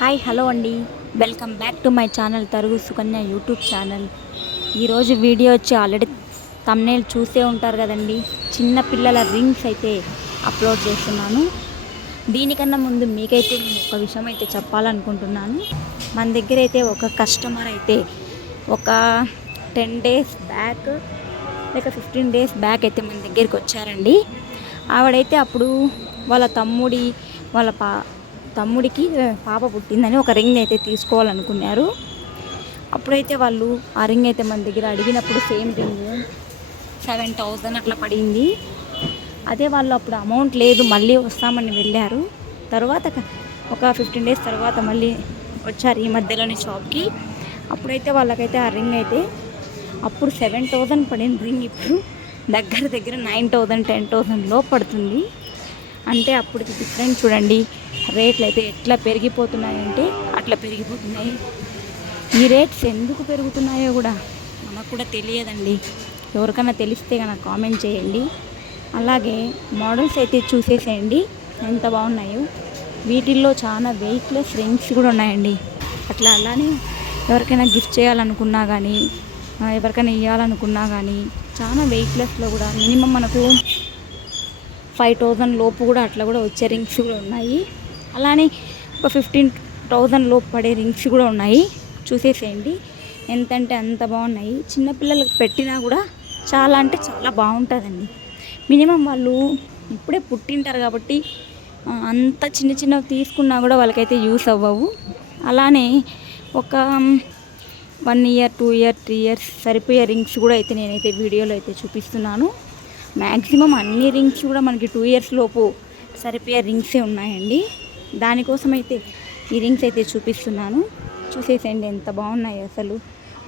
Hi hello అండి. Welcome back to my channel తరుగు Sukanya YouTube channel. ఈరోజు వీడియో వచ్చి ఆల్రెడీ తమ్నేల్ చూసే ఉంటారు కదండి. చిన్న పిల్లల రింగ్స్ అయితే అప్లోడ్ చేస్తున్నాను. దీనికన్నా ముందు మీకైతే నేను ఒక విషయం అయితే చెప్పాలనుకుంటున్నాను. మన దగ్గర అయితే ఒక కస్టమర్ అయితే ఒక టెన్ డేస్ బ్యాక్ లేక ఫిఫ్టీన్ డేస్ బ్యాక్ అయితే మన దగ్గరికి వచ్చారండి. ఆవిడైతే అప్పుడు వాళ్ళ తమ్ముడి వాళ్ళ పా తమ్ముడికి పాప పుట్టిందని ఒక రింగ్ అయితే తీసుకోవాలనుకున్నారు. అప్పుడైతే వాళ్ళు ఆ రింగ్ అయితే మన దగ్గర అడిగినప్పుడు సేమ్ రింగ్ సెవెన్ థౌజండ్ అట్లా పడింది. అదే వాళ్ళు అప్పుడు అమౌంట్ లేదు మళ్ళీ వస్తామని వెళ్ళారు. తర్వాత ఒక ఫిఫ్టీన్ డేస్ తర్వాత మళ్ళీ వచ్చారు ఈ మధ్యలోని షాప్కి. అప్పుడైతే వాళ్ళకైతే ఆ రింగ్ అయితే అప్పుడు సెవెన్ థౌజండ్ పడిన రింగ్ ఇప్పుడు. దగ్గర దగ్గర నైన్ థౌజండ్ టెన్ థౌజండ్లో పడుతుంది. అంటే అప్పటికి డిఫరెంట్ చూడండి. రేట్లు అయితే ఎట్లా పెరిగిపోతున్నాయంటే అట్లా పెరిగిపోతున్నాయి. ఈ రేట్స్ ఎందుకు పెరుగుతున్నాయో కూడా మనకు కూడా తెలియదండి. ఎవరికైనా తెలిస్తే కనుక కామెంట్ చేయండి. అలాగే మోడల్స్ అయితే చూసేసేయండి. ఎంత బాగున్నాయో. వీటిల్లో చాలా వెయిట్లెస్ రింగ్స్ కూడా ఉన్నాయండి. అట్లా అలానే ఎవరికైనా గిఫ్ట్ చేయాలనుకున్నా కానీ ఎవరికైనా ఇవ్వాలనుకున్నా కానీ చాలా వెయిట్లెస్లో కూడా మినిమం మనకు ఫైవ్ థౌజండ్ లోపు కూడా అట్లా కూడా వచ్చే రింగ్స్ కూడా ఉన్నాయి. అలానే ఒక ఫిఫ్టీన్ థౌజండ్ లోపు పడే రింగ్స్ కూడా ఉన్నాయి. చూసేసేయండి. ఎంత అంటే అంత బాగున్నాయి. చిన్నపిల్లలకు పెట్టినా కూడా చాలా అంటే చాలా బాగుంటుందండి. మినిమం వాళ్ళు ఇప్పుడే పుట్టింటారు కాబట్టి అంత చిన్న చిన్నవి తీసుకున్నా కూడా వాళ్ళకైతే యూస్ అవ్వవు. అలానే ఒక one year two year three years సరిపోయే రింగ్స్ కూడా అయితే నేనైతే వీడియోలో అయితే చూపిస్తున్నాను. మ్యాక్సిమం అన్ని రింగ్స్ కూడా మనకి టూ ఇయర్స్ లోపు సరిపోయే రింగ్సే ఉన్నాయండి. దానికోసం అయితే ఈ రింగ్స్ అయితే చూపిస్తున్నాను. చూసేసేయండి ఎంత బాగున్నాయి అసలు.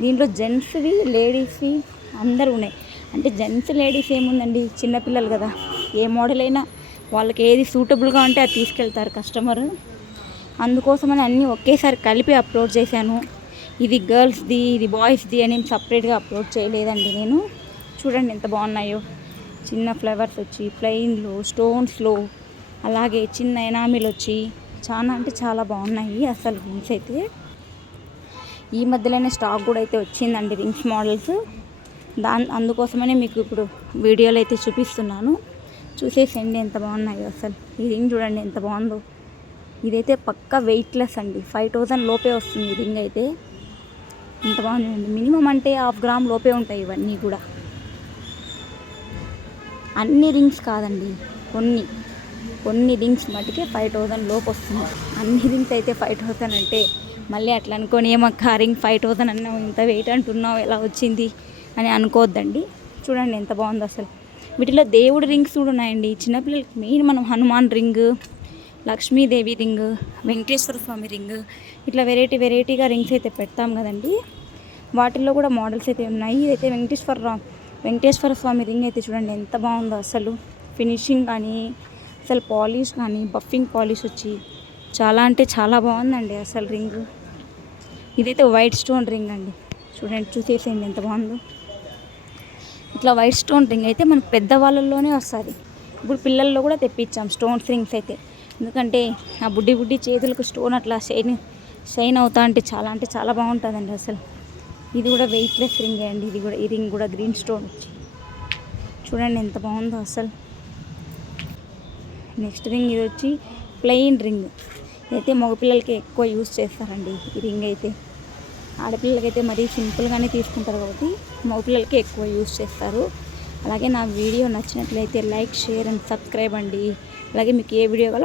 దీంట్లో జెంట్స్వి లేడీస్వి అందరూ ఉన్నాయి. అంటే జెంట్స్ లేడీస్ ఏముందండి? చిన్నపిల్లలు కదా. ఏ మోడల్ అయినా వాళ్ళకి ఏది సూటబుల్గా ఉంటే అది తీసుకెళ్తారు కస్టమర్. అందుకోసమని అన్నీ ఒకేసారి కలిపి అప్లోడ్ చేశాను. ఇది గర్ల్స్ది ఇది బాయ్స్ది అని సపరేట్గా అప్లోడ్ చేయలేదండి నేను. చూడండి ఎంత బాగున్నాయో. చిన్న ఫ్లవర్స్ వచ్చి ప్లెయిన్లో స్టోన్స్లో అలాగే చిన్న ఎనామిల్ వచ్చి చాలా అంటే చాలా బాగున్నాయి అసలు రింగ్స్ అయితే. ఈ మధ్యలోనే స్టాక్ కూడా అయితే వచ్చిందండి రింగ్స్ మోడల్స్. దాని అందుకోసమనే మీకు ఇప్పుడు వీడియోలు అయితే చూపిస్తున్నాను. చూసేసేయండి ఎంత బాగున్నాయో అసలు. ఈ రింగ్ చూడండి ఎంత బాగుందో. ఇదైతే పక్కా వెయిట్లెస్ అండి. ఫైవ్ థౌజండ్ లోపే వస్తుంది రింగ్ అయితే. ఎంత బాగుందండి. మినిమం అంటే హాఫ్ గ్రామ్ లోపే ఉంటాయి ఇవన్నీ కూడా. అన్ని రింగ్స్ కాదండి. కొన్ని. కొన్ని రింగ్స్ మటుకే ఫైవ్ థౌజండ్ లోపు వస్తుంది అన్ని రింగ్స్ అయితే ఫైవ్ థౌజండ్ అంటే మళ్ళీ అట్లా అనుకొని ఏమక్క రింగ్ ఫైవ్ థౌజండ్ అన్నావు ఇంత వెయిట్ అంటున్నావు ఎలా వచ్చింది? అని అనుకోవద్దండి. చూడండి ఎంత బాగుందో అసలు. వీటిలో దేవుడి రింగ్స్ కూడా ఉన్నాయండి. చిన్నపిల్లలకి మెయిన్ మనం Hanuman ring Lakshmidevi ring Venkateswara Swamy ring ఇట్లా వెరైటీ వెరైటీగా రింగ్స్ అయితే పెడతాం కదండి. వాటిల్లో కూడా మోడల్స్ అయితే ఉన్నాయి. ఇదైతే వెంకటేశ్వర రామ్ వెంకటేశ్వర స్వామి రింగ్ అయితే చూడండి ఎంత బాగుందో అసలు. ఫినిషింగ్ కానీ అసలు పాలిష్ కానీ బఫింగ్ పాలిష్ వచ్చి చాలా అంటే చాలా బాగుందండి అసలు రింగ్ ఇదైతే వైట్ స్టోన్ రింగ్ అండి. చూడండి చూసేసేయండి ఎంత బాగుందో. ఇట్లా వైట్ స్టోన్ రింగ్ అయితే మనకు పెద్దవాళ్ళల్లోనే వస్తుంది. ఇప్పుడు పిల్లల్లో కూడా తెప్పించాం స్టోన్స్ రింగ్స్ అయితే. ఎందుకంటే ఆ బుడ్డి బుడ్డి చేతులకు స్టోన్ అట్లా షైన్ షైన్ అవుతా అంటే చాలా అంటే చాలా బాగుంటుందండి అసలు. ఇది కూడా వెయిట్లెస్ రింగ్ అండి. ఇది కూడా ఈ రింగ్ కూడా గ్రీన్ స్టోన్ వచ్చి. చూడండి ఎంత బాగుందో అసలు. నెక్స్ట్ రింగ్ ఇది వచ్చి ప్లెయిన్ రింగ్ అయితే మగపిల్లలకి ఎక్కువ యూస్ చేస్తారండి ఈ రింగ్ అయితే. ఆడపిల్లలకైతే మరీ సింపుల్గానే తీసుకుంటారు కాబట్టి మగపిల్లలకి ఎక్కువ యూస్ చేస్తారు. అలాగే నా వీడియో నచ్చినట్లయితే లైక్ షేర్ అండ్ సబ్స్క్రైబ్ అండి. అలాగే మీకు ఏ వీడియో కావాలో